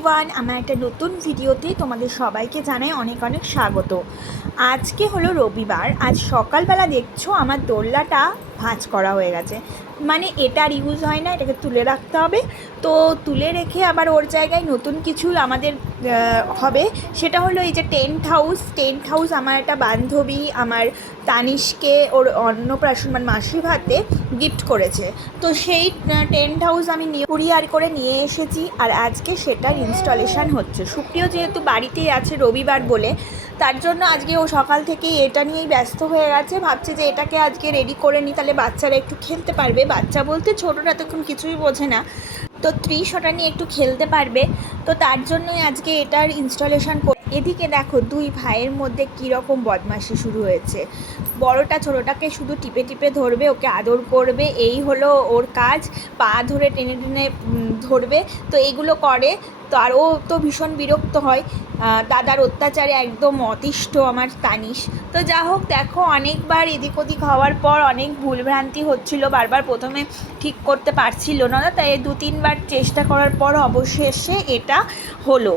Everyone আমার একটা নতুন ভিডিওতে তোমাদের সবাইকে জানাই অনেক অনেক স্বাগত। আজকে হলো রবিবার, আজ সকালবেলা দেখছ আমার দোল্লাটা ভাঁজ করা হয়ে গেছে। মানে এটা আর ইউজ হয় না, এটাকে তুলে রাখতে হবে। তো তুলে রেখে আবার ওর জায়গায় নতুন কিছু আমাদের হবে। সেটা হলো এই যে টেন্ট হাউস। টেন্ট হাউস আমার একটা বান্ধবী, আমার তানিশকে ওর অন্নপ্রাশন মানে মাসির ভাতে গিফট করেছে। তো সেই টেন্ট হাউস আমি নিয়ে, কুরিয়ার করে নিয়ে এসেছি। আর আজকে সেটার ইনস্টলেশন হচ্ছে। সুপ্রিয় যেহেতু বাড়িতেই আছে রবিবার বলে তার জন্য আজকে ও সকাল থেকেই এটা নিয়েই ব্যস্ত হয়ে গেছে। ভাবছে যে এটাকে আজকে রেডি করে নিই তাহলে বাচ্চারা একটু খেলতে পারবে। বাচ্চা বলতে ছোটোটা তখন কিছুই বোঝে না। তো ত্রিশ ওটা নিয়ে একটু খেলতে পারবে। তো তার জন্যই আজকে এটার ইনস্টলেশন এদিকে দেখো দুই ভাইয়ের মধ্যে কীরকম বদমাশি শুরু হয়েছে। বড়টা ছোটোটাকে শুধু টিপে টিপে ধরবে, ওকে আদর করবে, এই হলো ওর কাজ। পা ধরে টেনে টেনে ধরবে। তো এইগুলো করে তো আর ও তো ভীষণ বিরক্ত হয়। দাদার অত্যাচারে একদম অতিষ্ঠ আমার তানিশ। তো যা হোক, দেখো, অনেকবার এদিক ওদিক হওয়ার পর অনেক ভুলভ্রান্তি হচ্ছিল। বারবার প্রথমে ঠিক করতে পারছিল না, তাই দু তিনবার চেষ্টা করার পর অবশেষে এটা হলো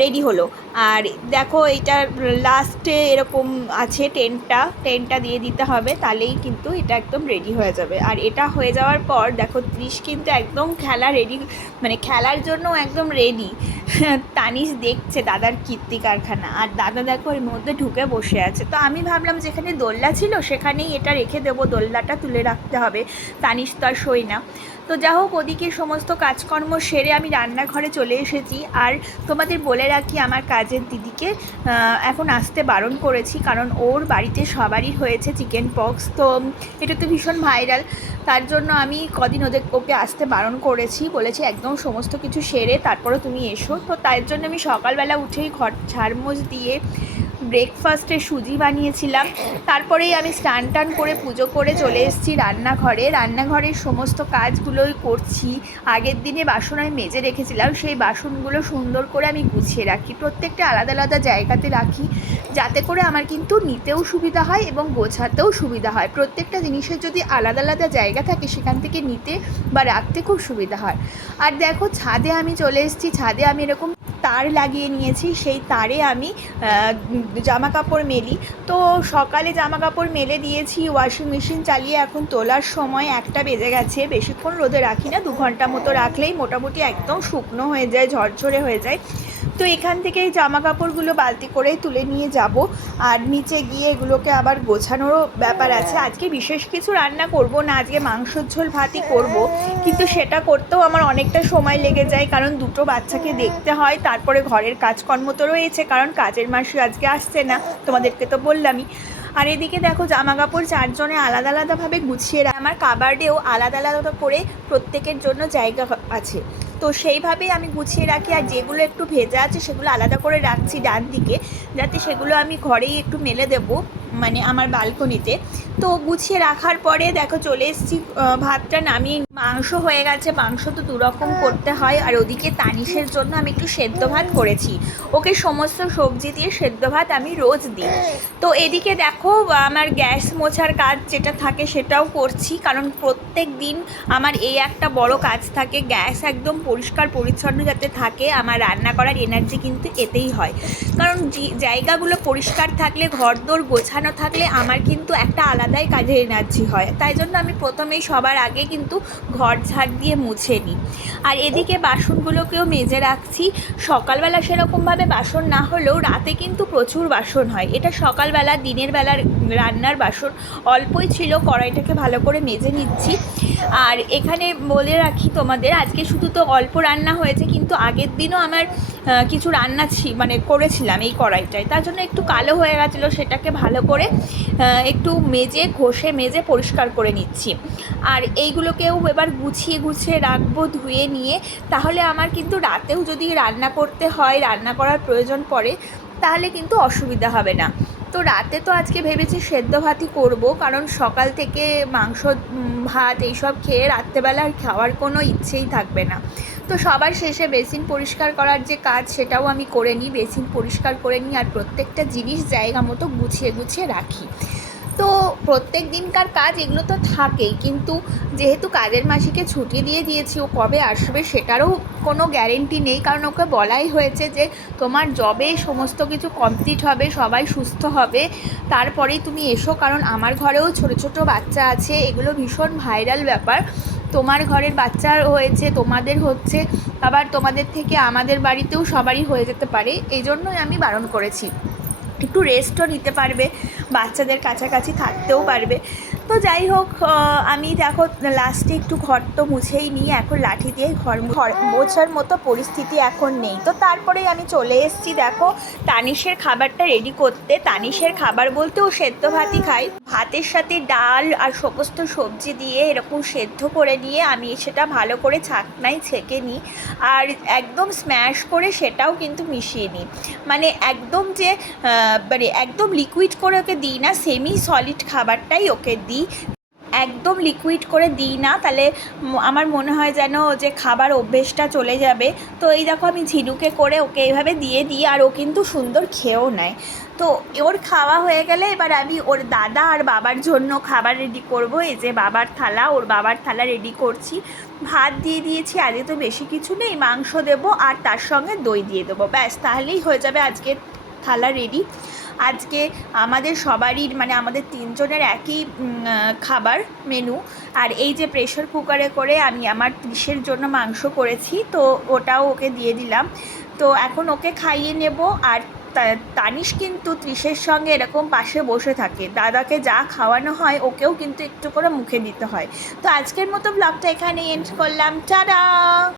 রেডি হলো। আর দেখো এইটা লাস্টে এরকম আছে টেন্টটা টেন্টটা দিয়ে দিতে হবে, তাহলেই কিন্তু এটা একদম রেডি হয়ে যাবে। আর এটা হয়ে যাওয়ার পর দেখো ত্রিশ কিন্তু একদম খেলা রেডি মানে খেলার জন্য একদম রেডি তানিশ দেখছে দাদার কীর্তি কারখানা, আর দাদা দেখো এর মধ্যে ঢুকে বসে আছে। তো আমি ভাবলাম যেখানে দোল্লা ছিল সেখানেই এটা রেখে দেবো দোল্লাটা তুলে রাখতে হবে। তানিশ তো আর সই না। তো যা হোক, ওদিকে সমস্ত কাজকর্ম সেরে আমি রান্নাঘরে চলে এসেছি। আর তোমাদের বলে রাখি, আমার কাজের দিদিকে এখন আসতে বারণ করেছি, কারণ ওর বাড়িতে সবারই হয়েছে চিকেন পক্স। তো, এটা তো ভীষণ ভাইরাল। তার জন্য আমি কদিন ওদের, ওকে আসতে বারণ করেছি, বলেছি একদম সমস্ত কিছু সেরে তারপরে তুমি এসো। তো তার জন্য আমি সকালবেলা উঠেই ঘর ঝাড়মোছ দিয়ে ব্রেকফাস্টে সুজি বানিয়েছিলাম। তারপরেই আমি স্টান টান করে পুজো করে চলে এসেছি রান্নাঘরে। রান্নাঘরের সমস্ত কাজগুলোই করছি। আগের দিনে বাসন আমি মেজে রেখেছিলাম। সেই বাসনগুলো সুন্দর করে আমি গুছিয়ে রাখি। প্রত্যেকটা আলাদা আলাদা জায়গাতে রাখি। যাতে করে আমার কিন্তু নিতেও সুবিধা হয় এবং গোছাতেও সুবিধা হয়। প্রত্যেকটা জিনিসের যদি আলাদা আলাদা জায়গা থাকে, সেখান থেকে নিতে বা রাখতে খুব সুবিধা হয়। আর দেখো, ছাদে আমি চলে এসেছি। ছাদে আমি এরকম তার লাগিয়ে নিয়েছি, সেই তারে আমি জামা কাপড় মেলি। তো সকালে জামা কাপড় মেলে দিয়েছি ওয়াশিং মেশিন চালিয়ে এখন তোলার সময় একটা বেজে গেছে, বেশিক্ষণ রোদে রাখি না, দু ঘণ্টা মতো রাখলেই মোটামুটি একদম শুকনো হয়ে যায়, ঝরঝরে হয়ে যায়। তো এখান থেকে এই জামা কাপড়গুলো বালতি করেই তুলে নিয়ে যাব। আর নিচে গিয়ে এগুলোকে আবার গোছানোরও ব্যাপার আছে। আজকে বিশেষ কিছু রান্না করব না, আজকে মাংসর ঝোল ভাতই করব। কিন্তু সেটা করতেও আমার অনেকটা সময় লেগে যায়, কারণ দুটো বাচ্চাকে দেখতে হয়, তারপরে ঘরের কাজকর্ম তো রয়েছে, কারণ কাজের মাসি আজকে আসছে না, তোমাদেরকে তো বললামই। আর এদিকে দেখো জামা কাপড় চারজনে আলাদা আলাদাভাবে গুছিয়ে আমার কাবার্ডেও আলাদা আলাদা করে প্রত্যেকের জন্য জায়গা আছে। তো সেইভাবেই আমি গুছিয়ে রাখি আর যেগুলো একটু ভেজা আছে সেগুলো আলাদা করে রাখছি ডান দিকে। যাতে সেগুলো আমি ঘরেই একটু মেলে দেব মানে আমার বালকনিতে তো গুছিয়ে রাখার পরে দেখো চলে এসেছি ভাতটা নামিয়ে মাংস হয়ে গেছে, মাংস তো দুরকম করতে হয়। আর ওদিকে তানিশের জন্য আমি একটু সেদ্ধ ভাত করেছি। ওকে সমস্ত সবজি দিয়ে সেদ্ধ ভাত আমি রোজ দিই। তো এদিকে দেখো, আমার গ্যাস মোছার কাজ যেটা থাকে সেটাও করছি। কারণ প্রত্যেক দিন আমার এই একটা বড় কাজ থাকে, গ্যাস একদম পরিষ্কার পরিচ্ছন্ন যাতে থাকে, আমার রান্না করার এনার্জি কিন্তু এতেই হয়। কারণ জায়গাগুলো পরিষ্কার থাকলে, ঘরদোর গোছানো থাকলে, আমার কিন্তু একটা আলাদাই কাজের এনার্জি হয়। তাই জন্য আমি প্রথমেই সবার আগে কিন্তু ঘর ঝাড় দিয়ে মুছে নিই। আর এদিকে বাসনগুলোকেও মেজে রাখছি। সকালবেলা সেরকমভাবে বাসন না হলেও রাতে কিন্তু প্রচুর বাসন হয়। এটা সকালবেলা, দিনের বেলার রান্নার বাসন অল্পই ছিল। কড়াইটাকে ভালো করে মেজে নিচ্ছি। আর এখানে বলে রাখি তোমাদের, আজকে শুধু তো অল্প রান্না হয়েছে, কিন্তু আগের দিনও আমার কিছু রান্না ছি মানে করেছিলাম এই কড়াইটায়। তার জন্য একটু কালো হয়ে গেছিল, সেটাকে ভালো করে একটু মেজে, ঘষে মেজে পরিষ্কার করে নিচ্ছি। আর এইগুলোকেও এবার গুছিয়ে গুছিয়ে রাখব, ধুয়ে নিয়ে। তাহলে আমার কিন্তু রাতেও যদি রান্না করতে হয়, রান্না করার প্রয়োজন পড়ে, তাহলে কিন্তু অসুবিধা হবে না। তো রাতে তো আজকে ভেবেছি সেদ্ধ ভাতই করব, কারণ সকাল থেকে মাংস ভাত এইসব খেয়ে রাত্রেবেলা আর খাওয়ার কোনো ইচ্ছেই থাকবে না। তো সবার শেষে বেসিন পরিষ্কার করার যে কাজ, সেটাও আমি করে নিই। বেসিন পরিষ্কার করে নিই আর প্রত্যেকটা জিনিস জায়গা মতো গুছিয়ে গুছিয়ে রাখি। তো প্রত্যেক দিনকার কাজ এগুলো তো থাকেই, কিন্তু যেহেতু কাজের মাসিকে ছুটি দিয়ে দিয়েছি, ও কবে আসবে সেটারও কোনো গ্যারেন্টি নেই। কারণ ওকে বলাই হয়েছে যে, তোমার জবে সমস্ত কিছু কমপ্লিট হবে, সবাই সুস্থ হবে। তারপরেই তুমি এসো, কারণ আমার ঘরেও ছোট ছোট বাচ্চা আছে। এগুলো ভীষণ ভাইরাল ব্যাপার। তোমার ঘরের বাচ্চার হয়েছে, তোমাদের হচ্ছে, আবার তোমাদের থেকে আমাদের বাড়িতেও সবারই হয়ে যেতে পারে, এই জন্যই আমি বারণ করেছি। একটু রেস্টও নিতে পারবে, বাচ্চাদের কাছাকাছি থাকতেও পারবে। তো যাই হোক আমি দেখো লাস্টে একটু ঘর তো মুছেই নিই এখন লাঠি দিয়ে ঘর ঘর মোছার মতো পরিস্থিতি এখন নেই। তো তারপরেই আমি চলে এসেছি, দেখো, তানিশের খাবারটা রেডি করতে। তানিশের খাবার বলতে ও সেদ্ধ ভাতই খাই। ভাতের সাথে ডাল আর সমস্ত সবজি দিয়ে এরকম সেদ্ধ করে নিয়ে আমি সেটা ভালো করে ছাকনায় ছেঁকে নিই আর একদম স্ম্যাশ করে সেটাও কিন্তু মিশিয়ে নিই। মানে একদম যে মানে একদম লিকুইড করে ওকে দিই না সেমি সলিড খাবারটাই ওকে দিই। একদম লিকুইড করে দিই না, তাহলে আমার মনে হয় যেন যে খাবার অভ্যেসটা চলে যাবে। তো এই দেখো আমি ঝিনুকে করে ওকে এইভাবে দিয়ে দিই, আর ও কিন্তু সুন্দর খেয়েও নেয়। তো ওর খাওয়া হয়ে গেলে এবার আমি ওর দাদা আর বাবার জন্য খাবার রেডি করব। এই যে বাবার থালা, ওর বাবার থালা রেডি করছি। ভাত দিয়ে দিয়েছি আজকে তো বেশি কিছু নেই, মাংস দেবো আর তার সঙ্গে দই দিয়ে দেবো। ব্যাস, তাহলেই হয়ে যাবে আজকের থালা রেডি আজকে আমাদের সবারই মানে আমাদের তিনজনের একই খাবার মেনু আর এই যে প্রেশার কুকারে করে আমি আমার ত্রিশের জন্য মাংস করেছি, তো ওটাও ওকে দিয়ে দিলাম। তো এখন ওকে খাইয়ে নেব, আর তানিশ কিন্তু ত্রিশের সঙ্গে এরকম পাশে বসে থাকে। দাদাকে যা খাওয়ানো হয়, ওকেও কিন্তু একটু করে মুখে দিতে হয়। তো আজকের মতো ব্লগটা এখানে এন্ড করলাম। টাটা!